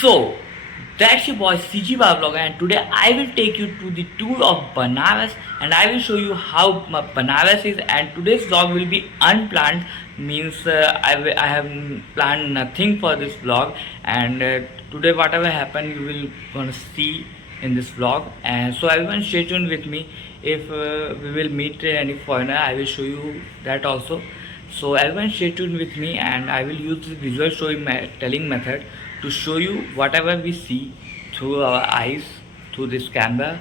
So that's your boy CG Vlogger, and today I will take you to the tour of Banaras and I will show you how Banaras is. And today's vlog will be unplanned, means I have planned nothing for this vlog, and today whatever happen you will gonna see in this vlog. And so everyone stay tuned with me. If we will meet any foreigner, I will show you that also. So everyone stay tuned with me, and I will use the visual storytelling method to show you whatever we see through our eyes through this camera.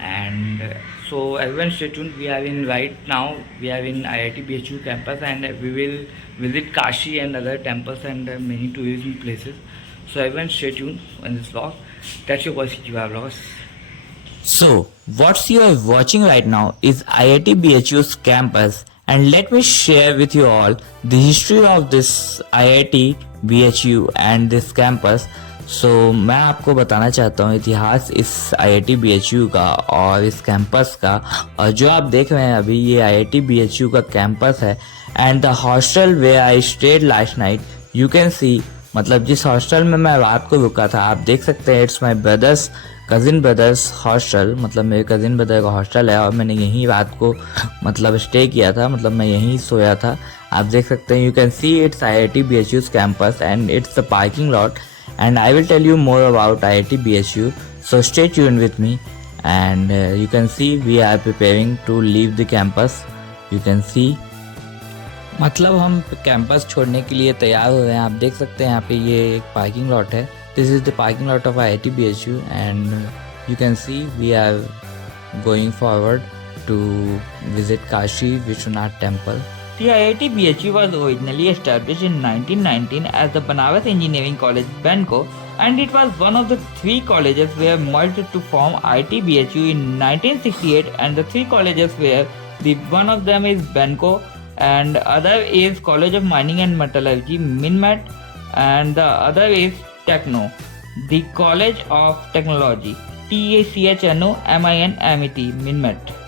And so everyone stay tuned. We are in right now. We are in IIT BHU campus, and we will visit Kashi and other temples and many tourism places. So everyone stay tuned in this vlog. That's your voice, Kiva Vlogs. So, what you are watching right now is IIT BHU's campus, and let me share with you all the history of this IIT BHU and this campus. So, मैं आपको बताना चाहता हूँ इतिहास इस IIT BHU का और इस कैंपस का। और जो आप देख रहे हैं अभी ये IIT BHU का कैंपस है, and the hostel way I stayed last night you can see, मतलब जिस हॉस्टल में मैं रात को रुका था आप देख सकते हैं, it's my brothers cousin brothers hostel, मतलब मेरे कज़िन ब्रदर का हॉस्टल है और मैंने यहीं रात को मतलब स्टे किया था, मतलब मैं यहीं सोया था। आप देख सकते हैं, you can see it's IIT BHU's campus and it's the parking lot, and I will tell you more about IIT BHU, so stay tuned with me. And you can see we are preparing to leave the campus, you can see, मतलब हम कैंपस छोड़ने के लिए तैयार हो रहे हैं। आप देख सकते हैं यहाँ पे ये एक पार्किंग लॉट है, this is the parking lot of IIT BHU, and you can see we are going forward to visit Kashi Vishwanath Temple. The IIT BHU was originally established in 1919 as the Banaras Engineering College, BENCO, and it was one of the three colleges were merged to form IIT BHU in 1968, and the three colleges were one of them is BENCO, and other is College of Mining and Metallurgy, MINMET, and the other is Techno, the College of Technology, TACHNO MINMET, MINMET.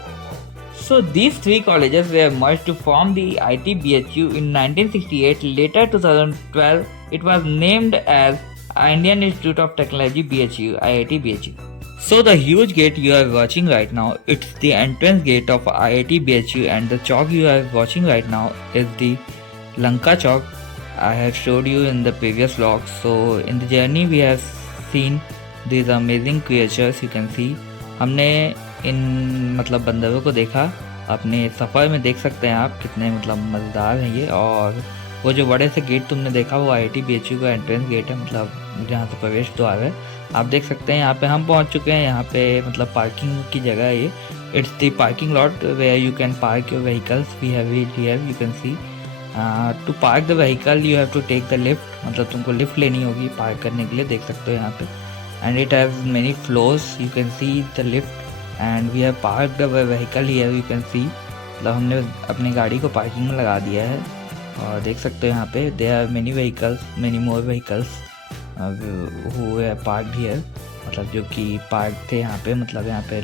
So these three colleges were merged to form the IIT BHU in 1968. Later 2012, it was named as Indian Institute of Technology BHU, IIT BHU. So the huge gate you are watching right now, it's the entrance gate of IIT BHU, and the chalk you are watching right now is the Lanka chalk I have showed you in the previous vlog. So in the journey we have seen these amazing creatures, you can see, हमने इन मतलब बंदरों को देखा अपने सफ़र में, देख सकते हैं आप कितने मतलब मज़ेदार हैं ये। और वो जो बड़े से गेट तुमने देखा वो IIT BHU का एंट्रेंस गेट है, मतलब जहाँ से प्रवेश द्वार है। आप देख सकते हैं यहाँ पे हम पहुँच चुके हैं, यहाँ पे मतलब पार्किंग की जगह है ये, it's the parking lot where you can park your vehicles. We have it here, you can see, to park the vehicle you have to take the lift, मतलब तुमको लिफ्ट लेनी होगी पार्क करने के लिए, देख सकते हो यहाँ पे। And it has many floors, you can see the lift, and we have parked the vehicle here, you can see, मतलब हमने अपनी गाड़ी को पार्किंग में लगा दिया है। और देख सकते हो यहाँ पे there are many vehicles, many more vehicles who are parked here, मतलब जो कि पार्क थे यहाँ पे, मतलब यहाँ पे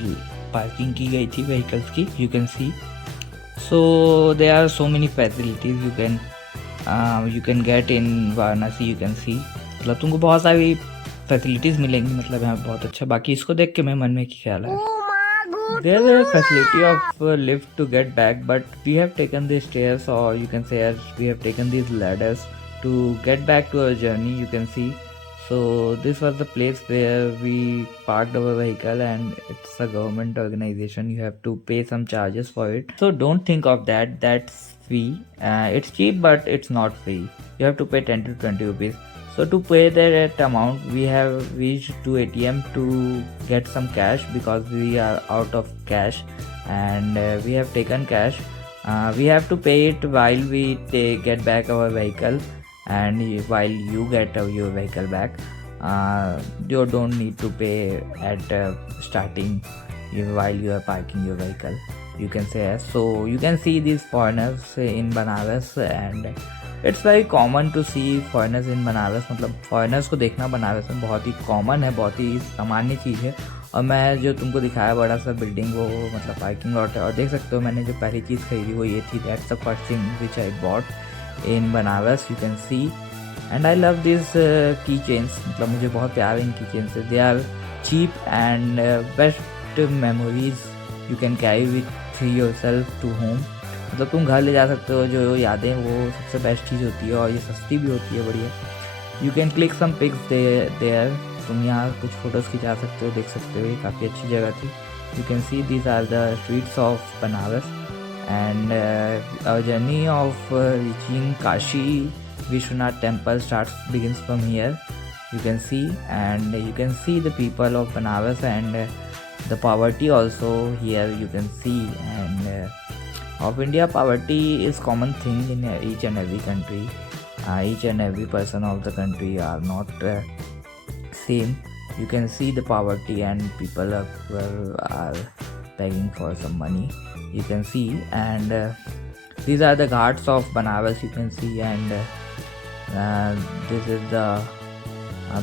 पार्किंग की गई थी व्हीकल्स की, you can see. So there are so many facilities you can get in Varanasi, you can see, मतलब तुमको बहुत सारी फैसिलिटीज़ मिलेंगी, मतलब यहाँ बहुत अच्छा। बाकी इसको देख के मेरे मन में क्या ख्याल है, there's a facility of lift to get back, but we have taken these stairs, or you can say as we have taken these ladders to get back to our journey, you can see. So this was the place where we parked our vehicle, and it's a government organization, you have to pay some charges for it. So don't think of that, that's free. It's cheap but it's not free, you have to pay 10 to 20 rupees. So to pay that amount, we have reached to ATM to get some cash because we are out of cash, and we have taken cash. We have to pay it while we get back our vehicle, and while you get your vehicle back, you don't need to pay at starting while you are parking your vehicle, you can say. So you can see these foreigners in Banaras, and it's very common to see foreigners in Banaras, मतलब foreigners को देखना बनारस में बहुत ही कॉमन है, बहुत ही सामान्य चीज़ है। और मैं जो तुमको दिखाया बड़ा सा बिल्डिंग, वो मतलब पार्किंग लॉट है। और देख सकते हो मैंने जो पहली चीज़ खरीदी वो ये थी, that's the first thing which I bought in Banaras, you can see. And I love this key chains, मतलब मुझे बहुत प्यार है इन की चेन से। They are cheap and best memories you can carry with your self to home. मतलब तुम घर ले जा सकते हो जो यादें, वो सबसे बेस्ट चीज़ होती है, और ये सस्ती भी होती है, बढ़िया। You can click some pics there, तुम यहाँ कुछ फ़ोटोज़ खिंचा सकते हो, देख सकते हो, ये काफ़ी अच्छी जगह थी। You can see these are the streets of Banaras and our journey of reaching Kashi Vishwanath temple begins from here. You can see, and you can see the people of Banaras and the poverty also here you can see. And of India, poverty is common thing in each and every country. Each and every person of the country are not same. You can see the poverty and people are begging for some money. You can see, and these are the ghats of Banaras you can see, and this is the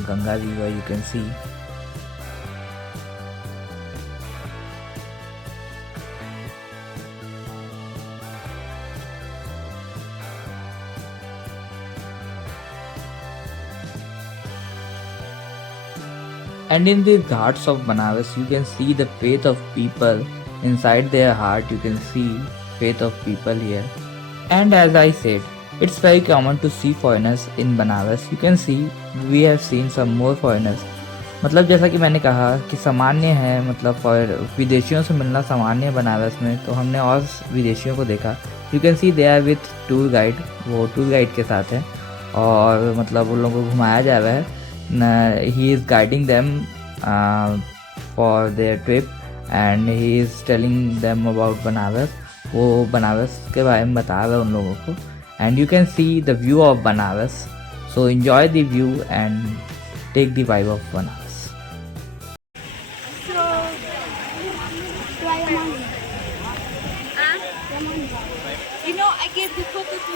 Ganga river you can see. And in these ghats of Banaras you can see the faith of people. Inside their heart you can see faith of people here. And as I said, it's very common to see foreigners in Banaras. You can see we have seen some more foreigners. मतलब जैसा कि मैंने कहा कि सामान्य है, मतलब विदेशियों से मिलना सामान्य है बनारस में, तो हमने और विदेशियों को देखा। You can see they are with tour guide, वो टूर गाइड के साथ है, और मतलब उन लोगों को घुमाया जा रहा है। He is guiding them for their trip and he is telling them about Banaras. वो बनारस के बारे में बता रहा है उन लोगों को। And you can see the view of Banaras, so enjoy the view and take the vibe of Banaras. You know, I gave the photo to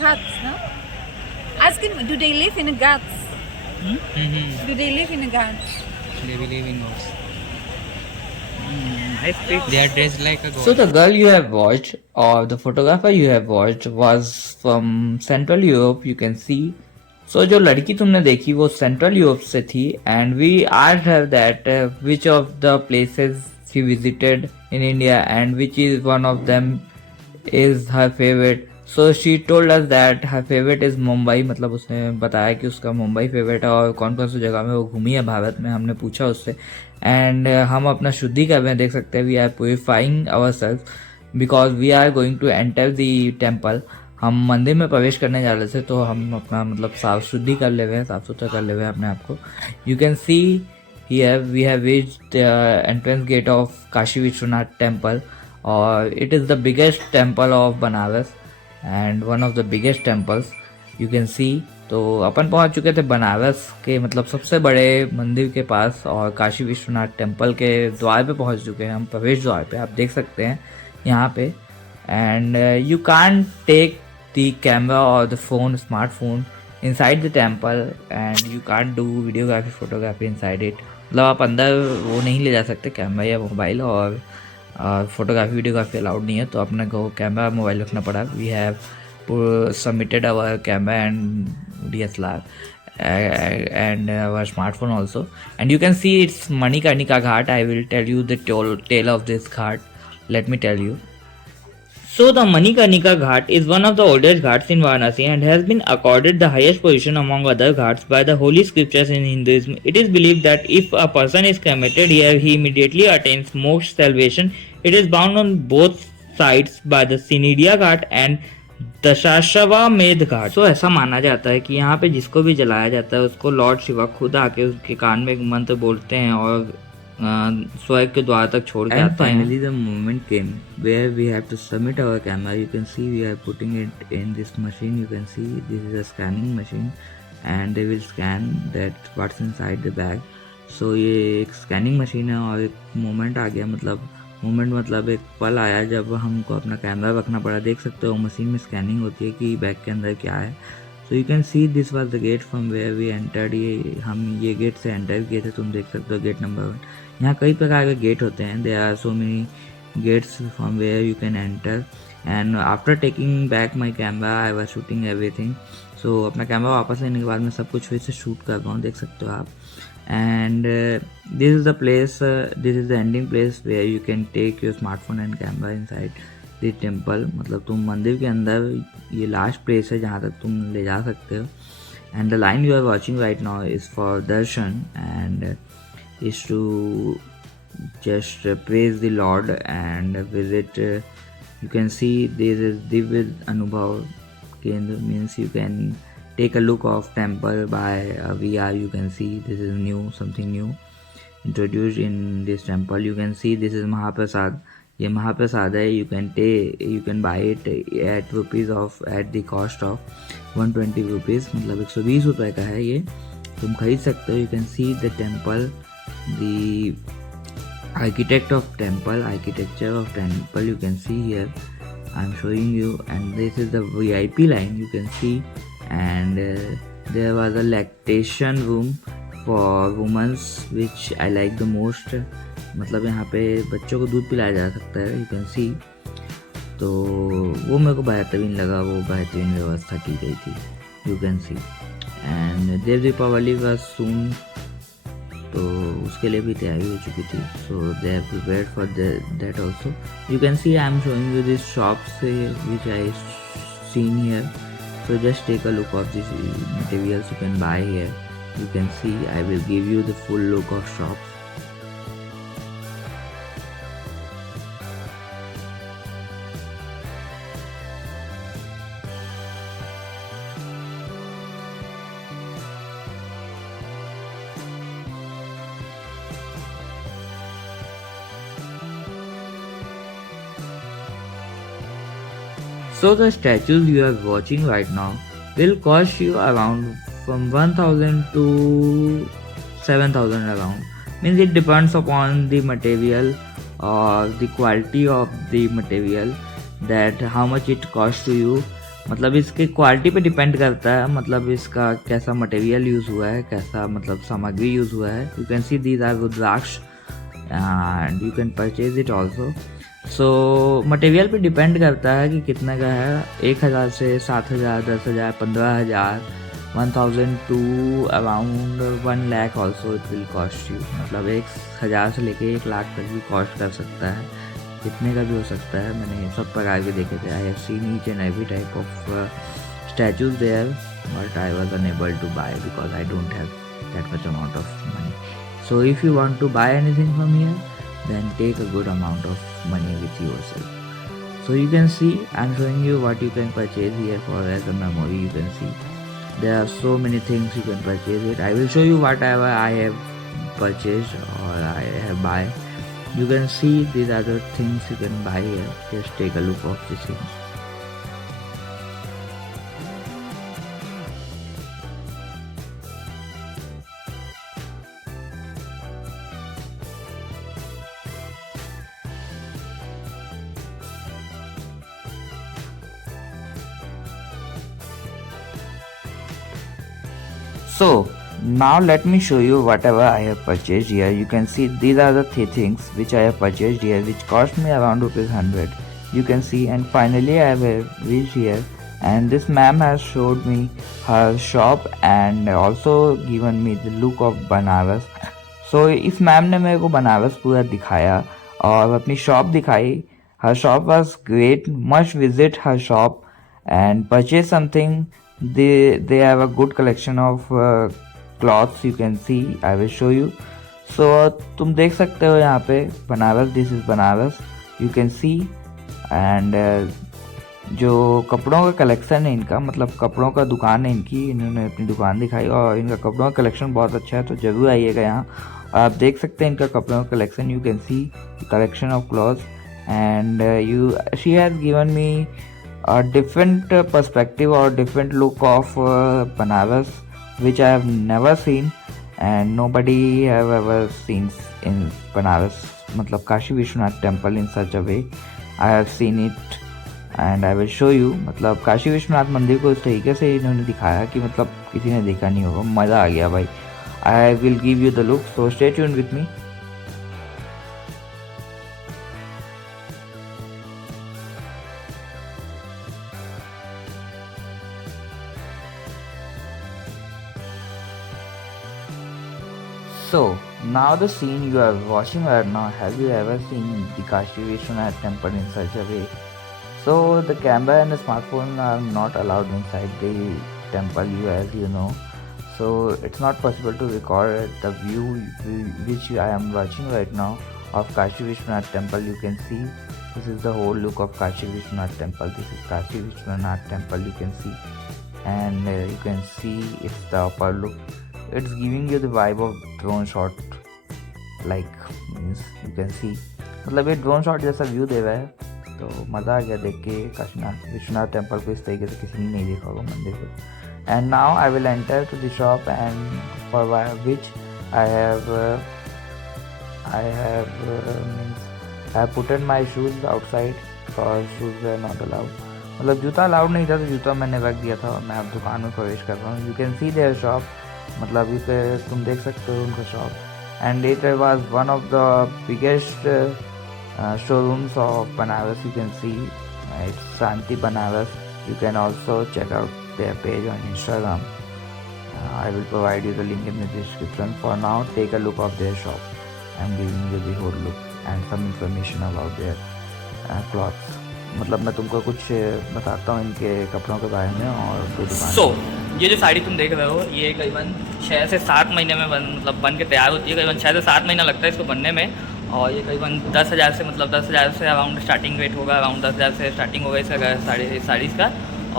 Ghats, no? Ask him, do they live in a Ghats? Do they live in a Ghats? They believe in gods. They They are dressed like a god. So the girl you have watched, or the photographer you have watched, was from Central Europe. You can see. So जो लड़की तुमने देखी वो central Europe से थी, and we asked her that which of the places she visited in India and which is one of them is her favorite. So she told us that her favorite is Mumbai. मतलब उसने बताया कि उसका मुंबई फेवरेट है, और कौन कौन सी जगह में वो घूमी है भारत में, हमने पूछा उससे। एंड हम अपना शुद्धि कर रहे हैं, देख सकते हैं। We are purifying our self because we are going to enter the temple. हम मंदिर में प्रवेश करने जा रहे थे, तो हम अपना मतलब साफ शुद्धि कर ले हुए हैं, साफ सुथरा कर ले हुए हैं अपने आप को। You can see here we have reached entrance gate of Kashi Vishwanath temple, और it is the biggest temple of Banaras and one of the biggest temples you can see. तो अपन पहुंच चुके थे बनारस के मतलब सबसे बड़े मंदिर के पास, और काशी विश्वनाथ टेम्पल के द्वार पे पहुंच चुके हैं हम, प्रवेश द्वार पे आप देख सकते हैं यहाँ पे। And you can't take the camera और the phone, smartphone inside the temple, and you can't do videography photography inside it. मतलब आप अंदर वो नहीं ले जा सकते कैमरा या मोबाइल, और फोटोग्राफी वीडियोग्राफी अलाउड नहीं है, तो अपने को कैमरा मोबाइल रखना पड़ा। We have submitted our camera and DSLR and our smartphone also, and you can see it's Manikarnika Ghat. I will tell you the tale of this ghat. Let me tell you. So the Manikarnika Ghat is one of the oldest ghats in Varanasi and has been accorded the highest position among other ghats by the holy scriptures in Hinduism. It is believed that if a person is cremated here, he immediately attains moksha, salvation. It is bound on both sides by the Sinidia Ghat and Dashashwamedh Ghat. So ऐसा माना जाता है कि यहाँ पे जिसको भी जलाया जाता है उसको लॉर्ड शिवा खुद आके उसके कान में एक मंत्र बोलते हैं और स्वर्ग के द्वार तक छोड़ के आते हैं। Finally the moment came where we have to submit our camera. You can see we are putting it in this machine. You can see this is a scanning machine and they will scan that what's inside the bag. So ये एक scanning machine है, और एक मोमेंट आ गया, मतलब एक पल आया जब हमको अपना कैमरा रखना पड़ा। देख सकते हो मशीन में स्कैनिंग होती है कि बैग के अंदर क्या है। So you can see this was the gate from where we entered. ये हम ये गेट से एंटर किए थे, तुम देख सकते हो गेट नंबर 1। यहाँ कई प्रकार के गेट होते हैं, there are so many gates from where you can enter. And after taking back my camera I was shooting everything. So अपना कैमरा वापस लेने के बाद मैं सब कुछ फिर से शूट कर रहा हूँ, देख सकते हो आप. And this is the place, this is the ending place where you can take your smartphone and camera inside the temple. मतलब तुम मंदिर के अंदर, ये लास्ट प्लेस है जहाँ तक तुम ले जा सकते हो. And the line you are watching right now is for darshan and is to just praise the Lord and visit. You can see this is Divya Anubhav Kendra, means you can take a look of temple by VR. You can see this is new, something new introduced in this temple. You can see this is Mahaprasad. ये महाप्रसाद है. you can buy it at rupees of at the cost of 120 rupees, मतलब 120 रुपए का है. ये तुम खरीद सकते हो. You can see the temple, the architecture of temple you can see here. I'm showing you, and this is the VIP line you can see. And there was a lactation room for women which I like the most. मतलब यहाँ पे बच्चों को दूध पिलाया जा सकता है. You can see. तो वो मेरे को बेहतरीन लगा, वो बेहतरीन व्यवस्था की गई थी. You can see. And Dev Deepawali was soon, तो उसके लिए भी तैयारी हो चुकी थी. So they have prepared for that also. You can see I am showing you this shops which I seen here. So just take a look of this materials you can buy here. You can see I will give you the full look of shops. So the statues you are watching right now will cost you around from 1000 to 7000 around. Means it depends upon the material or the quality of the material, that how much it costs to you. मतलब इसके क्वालिटी पे depend करता है, मतलब इसका कैसा material use हुआ है, कैसा मतलब सामग्री यूज़ हुआ है. You can see these are rudraksha and you can purchase it also. So material पे डिपेंड करता है कि कितने का है. 1000 से 7000, 10,000, 15,000, 1000 to around 1 lakh also it will cost you. मतलब 1000 से लेके 1 लाख तक भी कॉस्ट कर सकता है, कितने का भी हो सकता है. मैंने सब प्रकार के देखे थे. I have seen each and every type of statues there, but I was unable to buy because I don't have that much amount of money. So if you want to buy anything from here, then take a good amount of money with yourself. So you can see I'm showing you what you can purchase here for as a memory. You can see there are so many things you can purchase it. I will show you whatever I have purchased or I have buy. You can see these are the things you can buy here. Just take a look of these things. So now let me show you whatever I have purchased here. You can see these are the 3 things which I have purchased here, which cost me around rupees 100. You can see, and finally I have reached here, and this ma'am has showed me her shop and also given me the look of Banaras. So इस मैम ने मेरे को बनारस पूरा दिखाया और अपनी शॉप दिखाई. Her shop was great. Must visit her shop and purchase something. They have a good collection of cloths. You can see. I will show you. So तुम देख सकते हो यहाँ पे Banaras. This is Banaras. You can see. And जो कपड़ों का कलेक्शन है इनका, मतलब कपड़ों का दुकान है इनकी, इन्होंने अपनी दुकान दिखाई और इनका कपड़ों का कलेक्शन बहुत अच्छा है. तो ज़रूर आइएगा यहाँ. आप देख सकते हैं इनका कपड़ों का collection. You can C collection of clothes and she has given me a different perspective or different look of Banaras, which I have never seen and nobody have ever seen in Banaras. मतलब काशी Vishwanath temple in such a way. I have seen it and I will show you. मतलब काशी विश्वनाथ मंदिर को इस तरीके से इन्होंने दिखाया कि मतलब किसी ने देखा नहीं होगा. मज़ा आ गया भाई. I will give you the look, so stay tuned with me. So, now the scene you are watching right now, have you ever seen the Kashi Vishwanath temple in such a way? So, the camera and the smartphone are not allowed inside the temple, as you know. So, it's not possible to record the view which I am watching right now of Kashi Vishwanath temple. You can see this is the whole look of Kashi Vishwanath temple. This is Kashi Vishwanath temple, you can see, and you can see it's the upper look. It's giving you the vibe of drone shot, like means you can see, मतलब ये drone shot जैसा व्यू दे रहा है, तो मज़ा आ गया देख के। काशीनाथ विश्वनाथ टेम्पल को इस तरीके से किसी ने नहीं देखा होगा मंदिर को। And now I will enter to the shop and for which I have putted my shoes outside because shoes are not allowed, मतलब जूता अलाउड नहीं था तो जूता मैंने रख दिया था और मैं अब दुकान में प्रवेश कर रहा हूँ। You can see there shop, मतलब अभी पे तुम देख सकते हो उनका shop, and it was one of the biggest showrooms of Banaras. You can see it's Shanti Banaras. You can also check out their page on Instagram. I will provide you the link in the description. For now, take a look of their shop. I'm giving you the whole look and some information about their clothes. मतलब मैं तुमको कुछ बताता हूँ इनके कपड़ों के बारे में और दुकान। ये जो साड़ी तुम देख रहे हो ये करीबन 6 से 7 महीने में बन के तैयार होती है। करीबन 6 से 7 महीना लगता है इसको बनने में, और ये करीबन 10,000 से 10,000 से अराउंड स्टार्टिंग रेट होगा, अराउंड 10,000 से स्टार्टिंग होगा इसका साड़ीज़ का,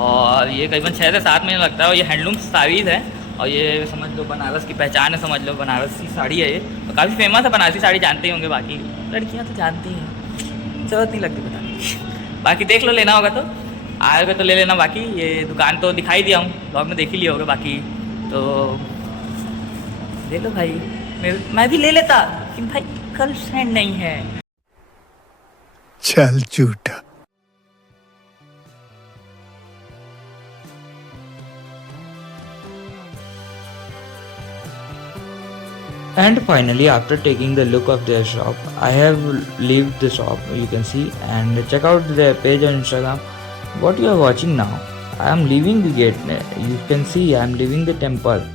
और ये करीबन 6 से 7 महीने लगता है। और ये हैंडलूम साड़ीज़ है, और ये समझ लो बनारस की पहचान है, समझ लो बनारसी साड़ी है ये, तो काफ़ी फेमस है। बनारसी साड़ी जानते ही होंगे, बाकी लड़कियाँ तो जानती हैं, ज़रूरत नहीं लगती बताने की। बाकी देख लो, लेना होगा तो आएगा तो ले लेना। बाकी ये दुकान तो दिखाई दिया हूँ, ब्लॉग में देख ही लिया होगा, बाकी तो ले लो भाई। मैं भी ले लेता लेकिन भाई गर्लफ्रेंड नहीं है। चल झूठा। And finally, after taking the look of their shop, I have left the shop, you can see, and check out their page on Instagram. What you are watching now, I am leaving the gate. You can see I am leaving the temple.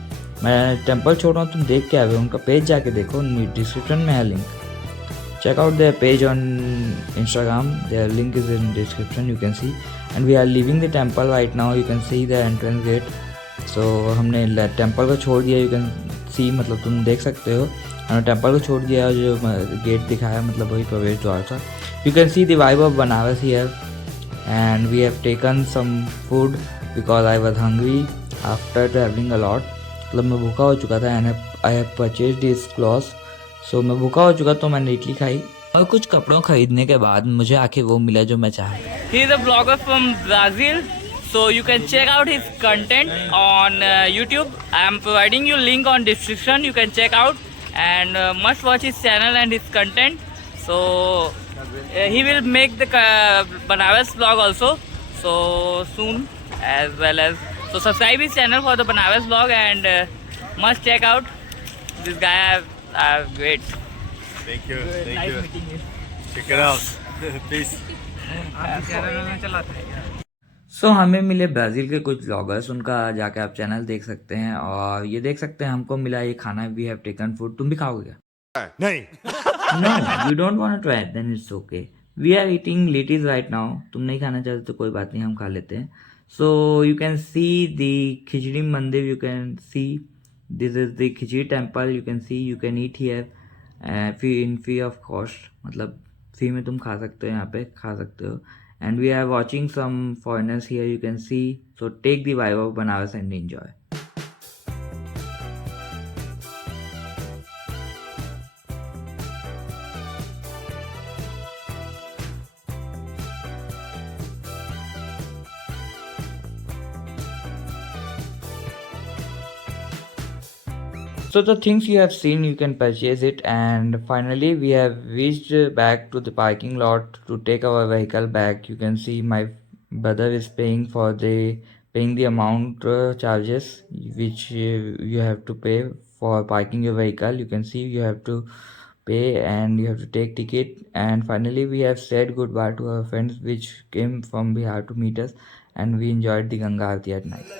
मैं टेम्पल छोड़ रहा हूँ, तुम देख के आ गए। उनका पेज जाके देखो, डिस्क्रिप्शन में है link. Check out their page on Instagram. Their link is in description. You can see. And we are leaving the temple right now. You can see the entrance gate. So हमने टेम्पल को छोड़ दिया। You can see, मतलब तुम देख सकते हो, हमने टेम्पल को छोड़ दिया। जो गेट दिखाया मतलब वही प्रवेश द्वार था। You can see the vibe of Banaras here. And we have taken some food because I was hungry after traveling a lot. मतलब मैं भूखा हो चुका था, and I have purchased these clothes. सो मैं भूखा हो चुका तो मैंने इडली खाई, और कुछ कपड़ों खरीदने के बाद मुझे आके वो मिला जो मैं चाहता। He is a blogger from Brazil, so you can check out his content on YouTube. I am providing you link on description, you can check out and must watch his channel and his content. So he will make the Banaras blog also so soon, as well as so subscribe his channel for the Banaras vlog, and must check out this guy. Are great. Thank you. Good, Thank nice you. meeting you. Check it out. Peace. सो हमें मिले ब्राज़ील के कुछ ब्लॉगर्स, उनका जाके आप चैनल देख सकते हैं, और ये देख सकते हैं हमको मिला ये खाना। We have taken food. तुम भी खाओगे क्या? नहीं। No, you don't want to try, then it's okay. We are eating littis right now. तुम नहीं खाना चाहते तो कोई बात नहीं, हम खा लेते हैं। So you can see the khichdi mandir. You can see this is the khichdi temple. You can see, you can eat here free of cost, मतलब फ्री में तुम खा सकते हो, यहाँ पे खा सकते हो। And we are watching some foreigners here, you can see. So take the vibe of Banaras and enjoy. So the things you have seen, you can purchase it, and finally we have reached back to the parking lot to take our vehicle back. You can see my brother is paying the amount charges which you have to pay for parking your vehicle. You can see you have to pay and you have to take ticket. And finally we have said goodbye to our friends which came from Bihar to meet us, and we enjoyed the Ganga Aarti at night.